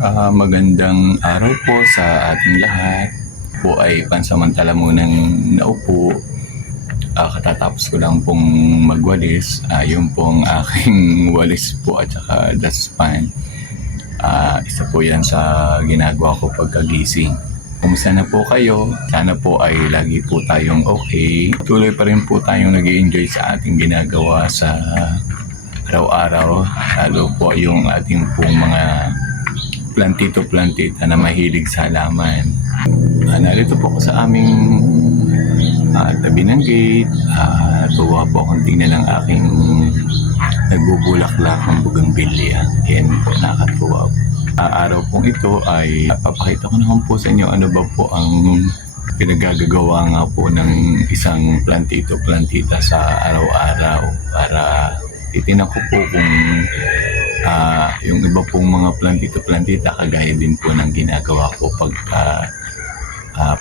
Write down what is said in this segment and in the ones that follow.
Magandang araw po sa ating lahat. Po ay pansamantala munang naupo. Katatapos ko lang pong magwalis. Yung pong aking walis po at saka dustpan. Isa po yan sa ginagawa ko pagkagising. Kumusta na po kayo? Sana po ay lagi po tayong okay. Tuloy pa rin po tayong nag-i-enjoy sa ating ginagawa sa araw-araw. Lalo po yung ating pong mga plantito-plantita na mahilig sa halaman. Narito po ako sa aming tabi ng gate. Natuwa po akong tingnan ang aking nagbubulaklak ng bougainvillea. Yan po, nakatuwa po. Araw pong ito ay papakita ko naman po sa inyo ano ba po ang pinagagagawa nga po ng isang plantito-plantita sa araw-araw para titinan ko po kung yung iba pong mga plantito-plantita kagaya din po ng ginagawa ko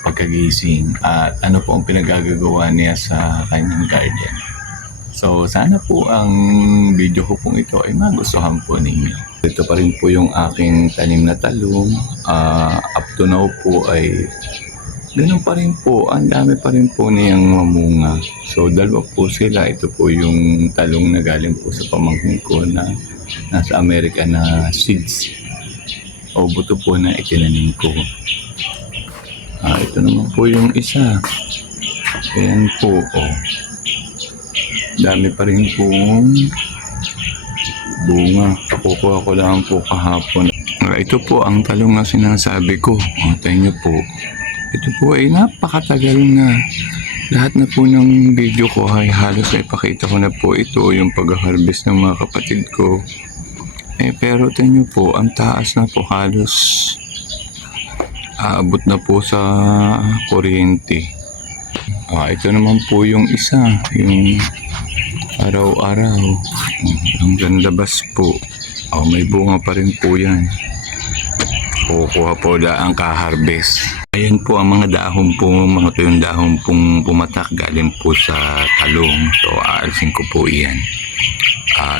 pagkagising at ano po ang pinagagagawa niya sa kanyang garden. So sana po ang video ko pong ito ay magustuhan po ninyo. Ito pa rin po yung aking tanim na talong. Up to now po ay ganun pa rin po, ang dami pa rin po niyang mamunga. So dalawa po sila, ito po yung talong na galing po sa pamangkin ko na nasa Amerika na seeds o buto po na itinanim ko. Ito naman po yung isa. Ayan po, dami pa rin pong bunga. Kakukuha ko lang po kahapon. Ito po ang talong na sinasabi ko. Tayo nyo po. Ito po ay napakatagal na. Lahat na po ng video ko ay halos ay pakita ko na po ito yung pag-harvest ng mga kapatid ko. Pero tingnan nyo po, ang taas na po halos aabot na po sa kuryente. Ito naman po yung isa, yung araw-araw. Hanggang labas po. May bunga pa rin po yan. Kukuha po ang ka-harvest. Ayan po ang mga dahon po, mga tuyong dahon pong pumatak galing po sa talong. So aalsin ko po yan.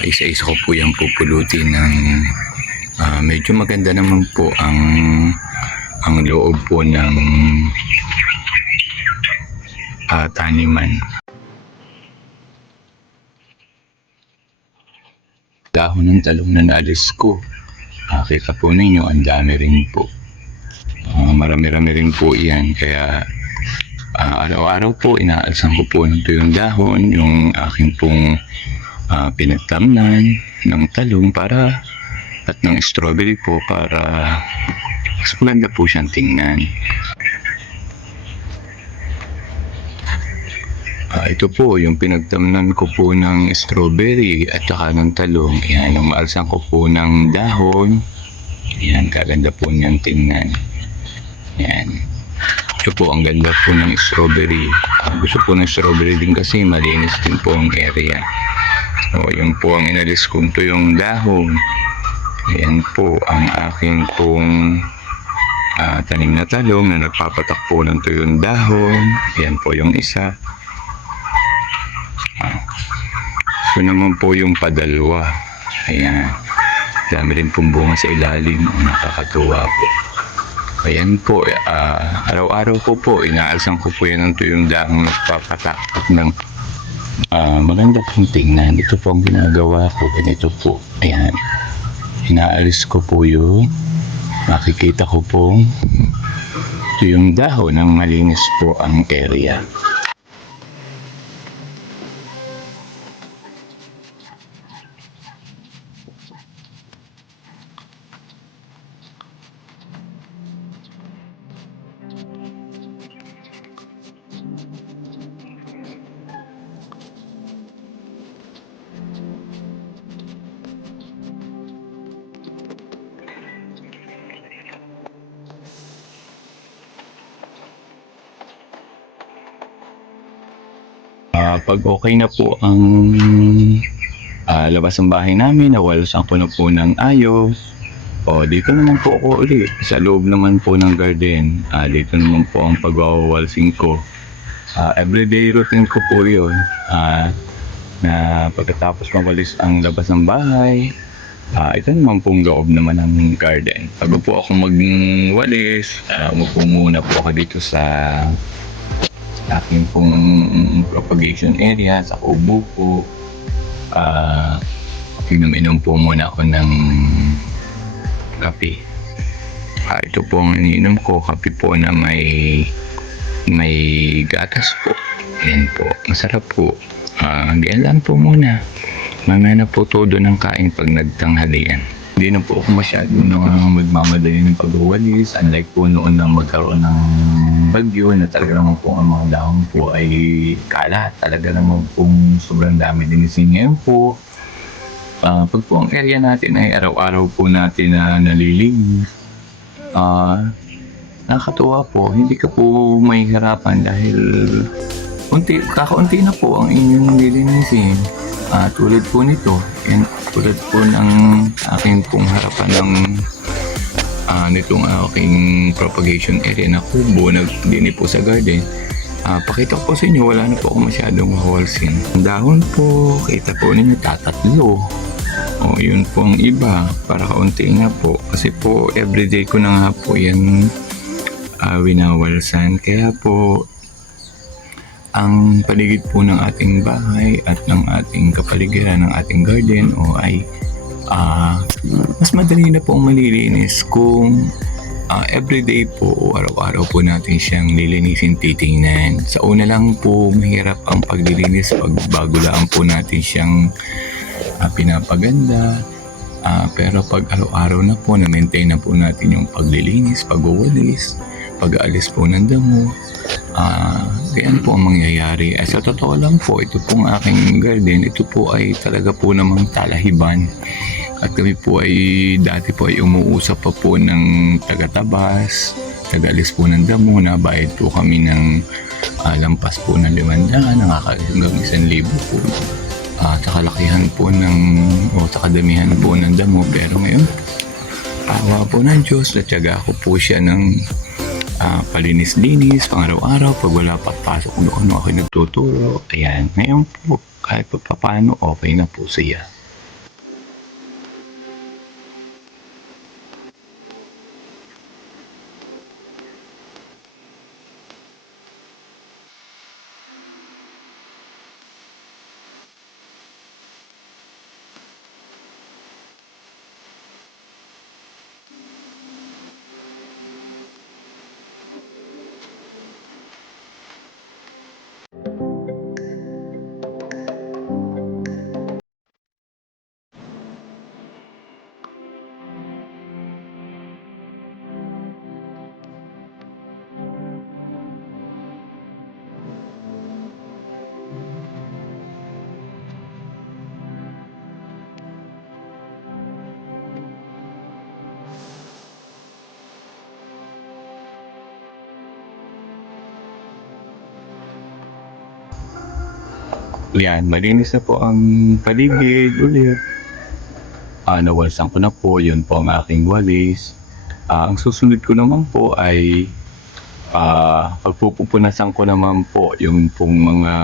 Isa-isa ko po yan pupulutin ng medyo maganda naman po ang loob po ng taniman. Dahon ng talong na naalis ko. Kita po ninyo, ang dami rin po. Marami-rami rin po yan. Kaya araw-araw po, inaalsan ko po ng tuyong dahon, yung aking pong pinagtamnan ng talong para at ng strawberry po para mas maganda po siyang tingnan. Ito po yung pinagtamnan ko po ng strawberry at saka ng talong. Yan, yung maalsan ko po ng dahon. Yan, kaganda po niyang tingnan. Yan. Ito po, ang ganda po ng strawberry. Gusto po ng strawberry din kasi malinis din po ang area. So, yun po ang inalis ko ito yung dahon. Yan po ang aking pong tanim na talong na nagpapatak po ng tuyong dahon. Yan po yung isa. Ito naman po yung padalwa. Ayan. Dami rin pong bunga sa ilalim. Nakakatuwa po. Ayan po. Araw-araw po inaalsan ko po yan ng tuyong dahon nagpapatak ng maganda pong tingnan. Ito po ang ginagawa ko. Ganito po. Ayan. Inaalis ko po yung makikita ko po ito yung dahon ng malinis po ang area. Pag okay na po ang labas ng bahay namin, nawalasan ko na po ng ayos. Dito naman po ako ulit. Sa loob naman po ng garden. Dito naman po ang pagwawalsing ko. Everyday routine ko po yun. Na pagkatapos mawalis ang labas ng bahay, Ito naman pong loob naman ng garden. Bago po ako magwalis, umupo muna po ako dito sa aking pong propagation area, sa kubo po. Inom-inom po muna ako ng kape. Ito po ang iniinom ko, kape po na may gatas po. Ayan po, masarap po. Diyan lang po muna. Mamaya na po todo ng kain pag nagtanghalian. Hindi na po ako masyado magmamadali ng pagwawalis. Unlike po noon na magkaroon ng bagyo na talaga naman po ang mga dahon po ay kalat. Talaga naman po sobrang dami din ngayon po. Pag po ang area natin ay araw-araw po natin na nalilinis. Nakakatuwa po, hindi ka po mahihirapan dahil kakaunti na po ang inyong nililinisin. Tulad po nito, yan, tulad po ng aking pong harapan ng nitong aking propagation area na kubo na dini po sa garden. Pakita ko po sa inyo, wala na po ako masyadong maholsin. Ang dahon po, kita po ninyo, tatatlo. Yun po ang iba, para kaunti nga po. Kasi po, everyday ko na nga po yan winawalsan. Kaya po, ang paligid po ng ating bahay at ng ating kapaligiran, ng ating garden ay mas madali na po malilinis kung everyday po o araw-araw po natin siyang lilinisin, titingnan. Sa una lang po mahirap ang paglilinis pag bago lang po natin siyang pinapaganda. Pero pag araw-araw na po na-maintain na po natin yung paglilinis, pagwawalis, pag-aalis po ng damo, ganyan po ang mangyayari. Sa totoo lang po, ito pong aking garden, ito po ay talaga po namang talahiban. At kami po ay dati po ay umuusap pa po ng taga-tabas, taga-alis po ng damo, nabayad po kami ng lampas po ng 500, nakakahanggang 1,000 po. Sa kalakihan po sa kadamihan po ng damo. Pero ngayon, awa po ng Diyos, natyaga ko po siya ng palinis-linis, pang araw-araw, pag wala papasok doon, ako nagtuturo. Ayan, ngayon po, kahit pa paano, okay na po siya. Yan, malinis na po ang paligid ulit. Nawalsan ko na po, yun po ang aking walis. Ang susunod ko naman po ay pagpupunasan ko naman po yung pong mga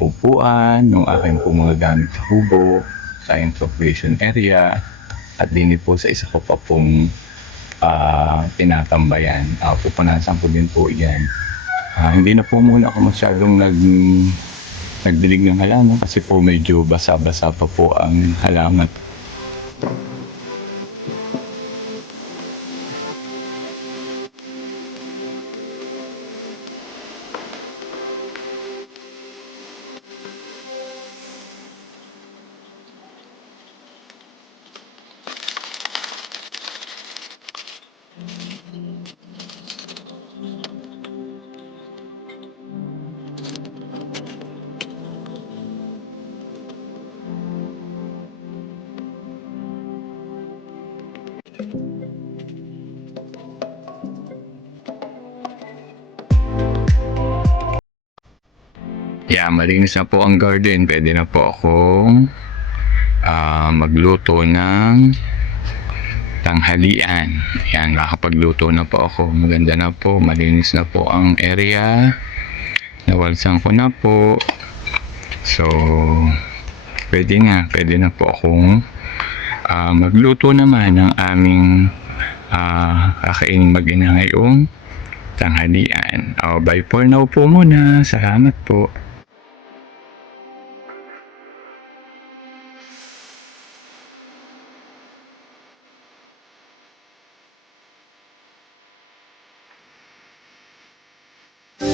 upuan, yung aking pong mga gamit sa kubo, sa incubation area, at din po sa isa ko pa pong tinatambayan. Pupunasan ko din po yan. Hindi na po muna ako masyadong nagdilig ng halaman kasi po medyo basa-basa pa po ang halaman. Yeah, malinis na po ang garden. Pwede na po akong magluto ng tanghalian. Yan, nakakapagluto na po ako. Maganda na po, malinis na po ang area. Nawalsan ko na po. So, pwede na po akong magluto naman ng aming kakainin mag-ina ngayong tanghalian. Bye for now po muna. Salamat po.